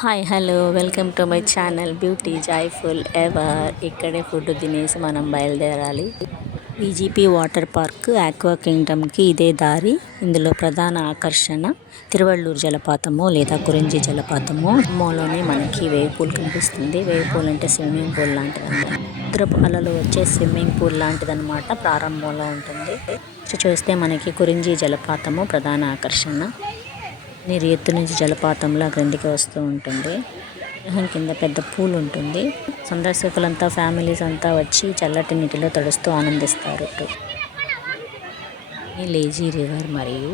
Hi hello welcome to my channel beauty joyful ever. ఇక్కడే food తినేసి మనం బయలుదేరాలి. విజిపి వాటర్ పార్క్ ఆక్వా కింగ్డమ్కి ఇదే దారి. ఇందులో ప్రధాన ఆకర్షణ తిరువళ్ళూరు జలపాతము లేదా కురింజి జలపాతము. మూలోనే మనకి వేవ్ పూల్ కనిపిస్తుంది. వేవ్ పూల్ అంటే స్విమ్మింగ్ పూల్ లాంటిది అనమాట. సముద్రపు అలలు వచ్చే స్విమ్మింగ్ పూల్ లాంటిదన్నమాట. ప్రారంభంలో ఉంటుంది. చూస్తే మనకి కురింజి జలపాతము ప్రధాన ఆకర్షణ. నీరు ఎత్తు నుంచి జలపాతంలో క్రిందికి వస్తూ ఉంటుంది. కింద పెద్ద పూల్ ఉంటుంది. సందర్శకులంతా ఫ్యామిలీస్ అంతా వచ్చి చల్లటి నీటిలో తడుస్తూ ఆనందిస్తారు. లేజీ రివర్ మరియు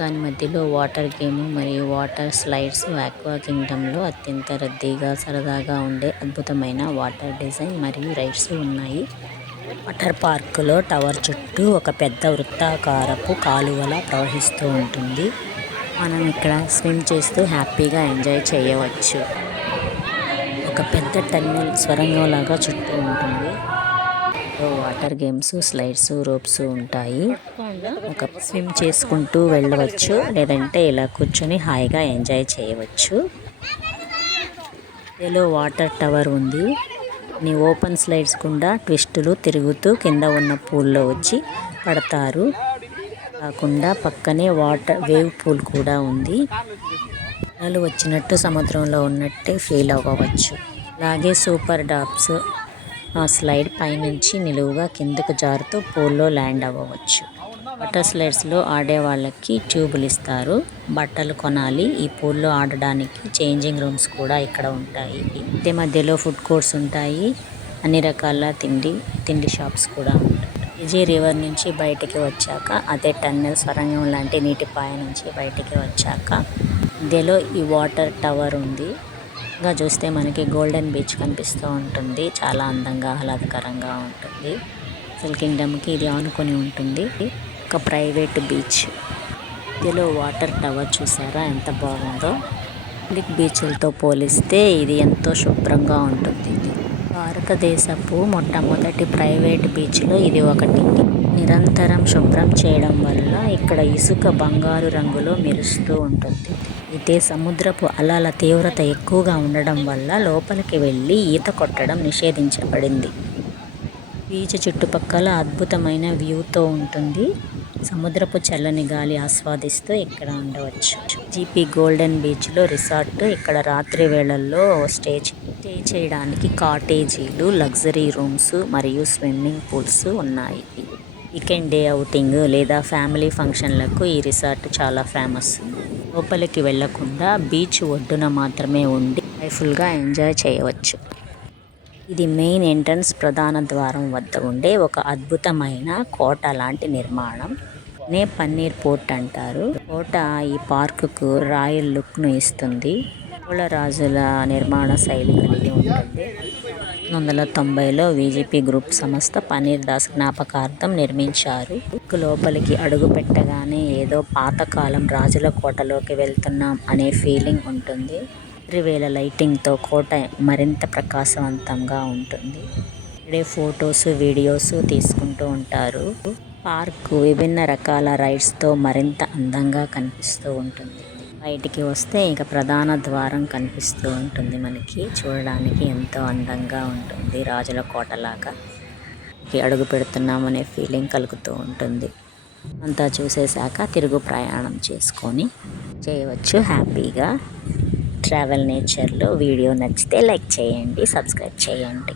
దాని మధ్యలో వాటర్ గేమ్ మరియు వాటర్ స్లైడ్స్. ఆక్వా కింగ్డమ్లో అత్యంత రద్దీగా సరదాగా ఉండే అద్భుతమైన వాటర్ డిజైన్ మరియు రైడ్స్ ఉన్నాయి. వాటర్ పార్కులో టవర్ చుట్టూ ఒక పెద్ద వృత్తాకారపు కాలువలా ప్రవహిస్తూ ఉంటుంది. మనం ఇక్కడ స్విమ్ చేస్తూ హ్యాపీగా ఎంజాయ్ చేయవచ్చు. ఒక పెద్ద టన్నెల్ స్వరంగంలాగా చుట్టూ ఉంటుంది. వాటర్ గేమ్స్, స్లైడ్స్, రోప్స్ ఉంటాయి. ఒక స్విమ్ చేసుకుంటూ వెళ్ళవచ్చు, లేదంటే ఇలా కూర్చొని హాయిగా ఎంజాయ్ చేయవచ్చు. ఇదిలో వాటర్ టవర్ ఉంది. ఓపెన్ స్లైడ్స్ గుండా ట్విస్టులు తిరుగుతూ కింద ఉన్న పూల్లో వచ్చి పడతారు. కాకుండా పక్కనే వాటర్ వేవ్ పూల్ కూడా ఉంది. అలలు వచ్చినట్టు సముద్రంలో ఉన్నట్టే ఫీల్ అవ్వవచ్చు. అలాగే సూపర్ డాప్స్ స్లైడ్ పైనుంచి నిలువుగా కిందకు జారుతూ పూల్లో ల్యాండ్ అవ్వవచ్చు. వాటర్ స్లైడ్స్లో ఆడే వాళ్ళకి ట్యూబులు ఇస్తారు. బట్టలు కొనాలి. ఈ పూల్లో ఆడడానికి చేంజింగ్ రూమ్స్ కూడా ఇక్కడ ఉంటాయి. మధ్య మధ్యలో ఫుడ్ కోర్ట్స్ ఉంటాయి. అన్ని రకాల తిండి షాప్స్ కూడా ఉంటాయి. విజీ రివర్ నుంచి బయటికి వచ్చాక అదే టన్నెల్ స్వరంగం లాంటి నీటిపాయ నుంచి బయటికి వచ్చాక మధ్యలో ఈ వాటర్ టవర్ ఉంది. ఇంకా చూస్తే మనకి గోల్డెన్ బీచ్ కనిపిస్తూ ఉంటుంది. చాలా అందంగా ఆహ్లాదకరంగా ఉంటుంది. అసలు కింగ్డమ్కి ఇది ఆనుకొని ఉంటుంది. ఒక ప్రైవేట్ బీచ్. ఇందులో వాటర్ టవర్ చూసారా ఎంత బాగుందో. పబ్లిక్ బీచ్లతో పోలిస్తే ఇది ఎంతో శుభ్రంగా ఉంటుంది. భారతదేశపు మొట్టమొదటి ప్రైవేట్ బీచ్లో ఇది ఒకటి. నిరంతరం శుభ్రం చేయడం వల్ల ఇక్కడ ఇసుక బంగారు రంగులో మెరుస్తూ ఉంటుంది. అయితే సముద్రపు అలల తీవ్రత ఎక్కువగా ఉండడం వల్ల లోపలికి వెళ్ళి ఈత కొట్టడం నిషేధించబడింది. బీచ్ చుట్టుపక్కల అద్భుతమైన వ్యూతో ఉంటుంది. సముద్రపు చల్లని గాలి ఆస్వాదిస్తూ ఇక్కడ ఉండవచ్చు. జీపీ గోల్డెన్ బీచ్లో రిసార్ట్. ఇక్కడ రాత్రి వేళల్లో స్టే చేయడానికి కాటేజీలు, లగ్జరీ రూమ్స్ మరియు స్విమ్మింగ్ పూల్స్ ఉన్నాయి. వీకెండ్ డే అవుటింగ్ లేదా ఫ్యామిలీ ఫంక్షన్లకు ఈ రిసార్ట్ చాలా ఫేమస్. లోపలికి వెళ్లకుండా బీచ్ ఒడ్డున మాత్రమే ఉండి జైఫుల్గా ఎంజాయ్ చేయవచ్చు. ఇది మెయిన్ ఎంట్రన్స్ ప్రధాన ద్వారం వద్ద ఉండే ఒక అద్భుతమైన కోట లాంటి నిర్మాణం. పన్నీర్ పోర్ట్ అంటారు. కోట ఈ పార్కుకు రాయల్ లుక్ను ఇస్తుంది. చోళరాజుల నిర్మాణ శైలి కలిగి ఉంటుంది. 1990లో విజిపి గ్రూప్ సంస్థ పన్నీర్ దాస్ జ్ఞాపకార్థం నిర్మించారు. లోపలికి అడుగు పెట్టగానే ఏదో పాతకాలం రాజుల కోటలోకి వెళ్తున్నాం అనే ఫీలింగ్ ఉంటుంది. వేల లైటింగ్తో కోట మరింత ప్రకాశవంతంగా ఉంటుంది. ఇక్కడే ఫొటోస్, వీడియోస్ తీసుకుంటూ ఉంటారు. పార్కు విభిన్న రకాల రైడ్స్తో మరింత అందంగా కనిపిస్తూ ఉంటుంది. బయటికి వస్తే ఇక ప్రధాన ద్వారం కనిపిస్తూ ఉంటుంది. మనకి చూడడానికి ఎంతో అందంగా ఉంటుంది. రాజుల కోటలాగా అడుగు పెడుతున్నామనే ఫీలింగ్ కలుగుతూ ఉంటుంది. అంతా చూసేశాక తిరుగు ప్రయాణం చేయవచ్చు హ్యాపీగా. ట్రావెల్ నేచర్లో వీడియో నచ్చితే లైక్ చేయండి, సబ్స్క్రైబ్ చేయండి.